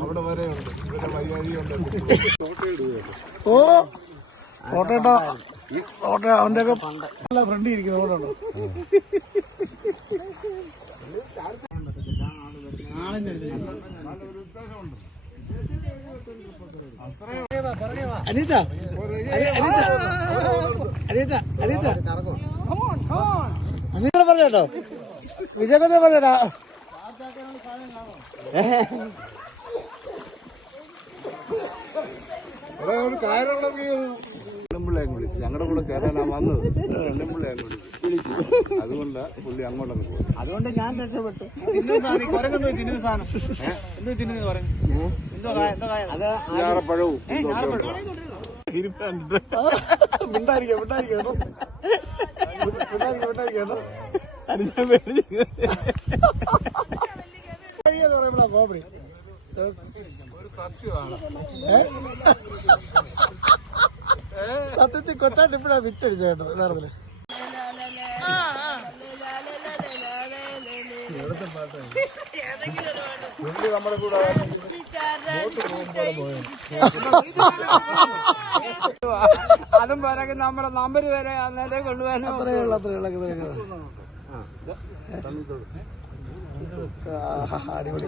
അവിടെ വരെ ഉണ്ട്, ഇവിടെ വൈകാരിയുണ്ട്. ഓ ഫോട്ടോ ഇട്ടോ, ഫോട്ടോ അവന്റെ ഒക്കെ നല്ല ഫ്രണ്ട് ഇരിക്കുന്നു. ഫോട്ടോ ഉണ്ടോ? അനിത അനിത അനിത അനിത പറഞ്ഞോ, വിജയകഥ പറഞ്ഞാ. രണ്ടുപിള്ളേയും വിളിച്ചു, ഞങ്ങളുടെ കൂടെ കയറാനാ വന്നത്. രണ്ടുപിള്ളേയും വിളിച്ചു, അതുകൊണ്ട് പുള്ളി അങ്ങോട്ടൊക്കെ പോയി. അതുകൊണ്ട് ഞാൻ രക്ഷപ്പെട്ടു. ഞാറപ്പഴവും മിണ്ടായിരിക്കോ കോമഡി ഒരു സത്യമാണ്. സത്യത്തിൽ കൊച്ചാണ്ട് ഇപ്പഴാ വിറ്റടിച്ച കേട്ടോ യഥാർത്ഥത്തില്. നമ്മുടെ കൂടെ അതും പോരാ, നമ്മുടെ നമ്പർ വരെ അന്നേരം കൊണ്ടുപോകാനും അത്രയുള്ള അടിപൊളി.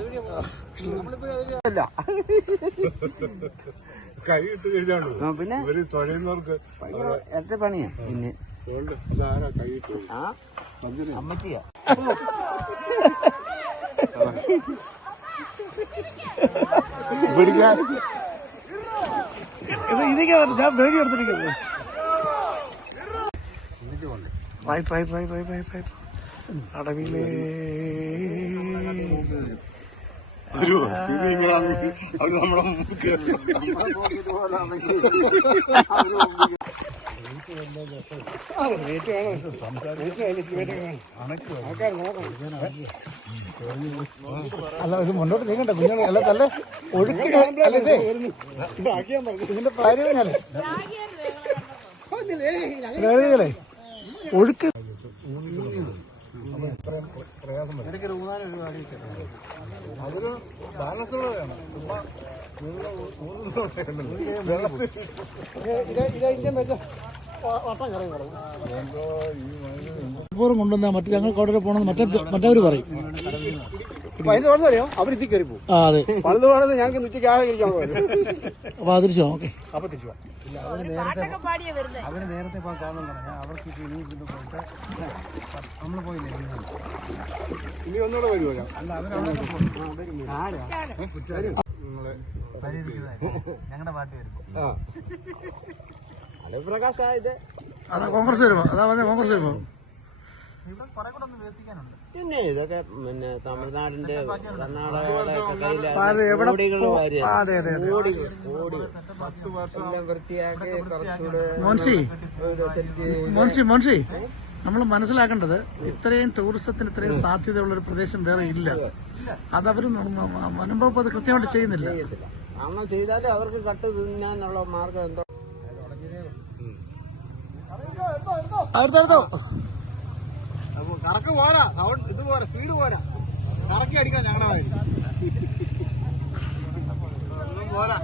കൈ ഇട്ട് കഴിച്ചാണോ പിന്നെ ഇവര് തുഴയുന്നവർക്ക് എത്ര പണിയാ. പിന്നെ കൈ ഇട്ടു അമ്മച്ചിയാ പിടിക്കാൻ ഇതൊക്കെ ഞാൻ പേടി എടുത്തിരിക്കുന്നത്. അടവിലേ ഒരു സ്ഥിതി ഇങ്ങനെയാണെങ്കിൽ അത് നമ്മളെ അല്ല, ഇത് മുന്നോട്ട് നീങ്ങണ്ട കുഞ്ഞാൽ. അല്ല നല്ല ഒഴുക്കിന് അല്ല ഇതേ ഇതിന്റെ കാര്യമല്ലേ ഒഴുക്ക്. അതൊരു ബാലൻസോടെ വേണം. കൊണ്ടുവന്നാ മറ്റു ഞങ്ങൾക്ക് അവിടെ പോകണമെന്ന് മറ്റവര് പറയും. അവരിത്തി കയറി പോകും. അതെ, പലത് വേണത് ഞങ്ങൾക്ക് ഉച്ചയ്ക്ക് ആഹാരം കഴിക്കാൻ പോകും. അപ്പൊ തിരിച്ചോ? ഓക്കെ, അപ്പൊ തിരിച്ചു പോവാം. അവര് നേരത്തെ കാണുന്നു പറഞ്ഞാൽ അവർക്ക് പോയിട്ട് നമ്മള് പോയില്ലേ ഇനി ഒന്നുകൂടെ വരുമോ? അല്ല, അവരവിടെ ഞങ്ങളുടെ പാട്ട് വരുമ്പോ ഹലോ പ്രകാശ്. ഇത് അതാ കോൺഗ്രസ് വരുമ്പോ, അതാ പറഞ്ഞ കോൺഗ്രസ് വരുമ്പോ പിന്നെ ഇതൊക്കെ പിന്നെ തമിഴ്നാടിന്റെ കർണാടകയുടെ വൃത്തിയാക്കി മോൻസി നമ്മൾ മനസ്സിലാക്കേണ്ടത് ഇത്രയും ടൂറിസത്തിന് ഇത്രയും സാധ്യതയുള്ള ഒരു പ്രദേശം വേറെ ഇല്ല. അതവര് മുൻപ് അത് കൃത്യമായിട്ട് ചെയ്യുന്നില്ല. അങ്ങനെ ചെയ്താലും അവർക്ക് കട്ട് തിന്നാനുള്ള മാർഗം എന്തോ. അടുത്തടുത്തോ കറക്ക് പോരാ, ഇത് പോരാ, സ്പീഡ് പോരാ, കറക്കി അടിക്കാൻ ഞങ്ങളുടെ പോരാ.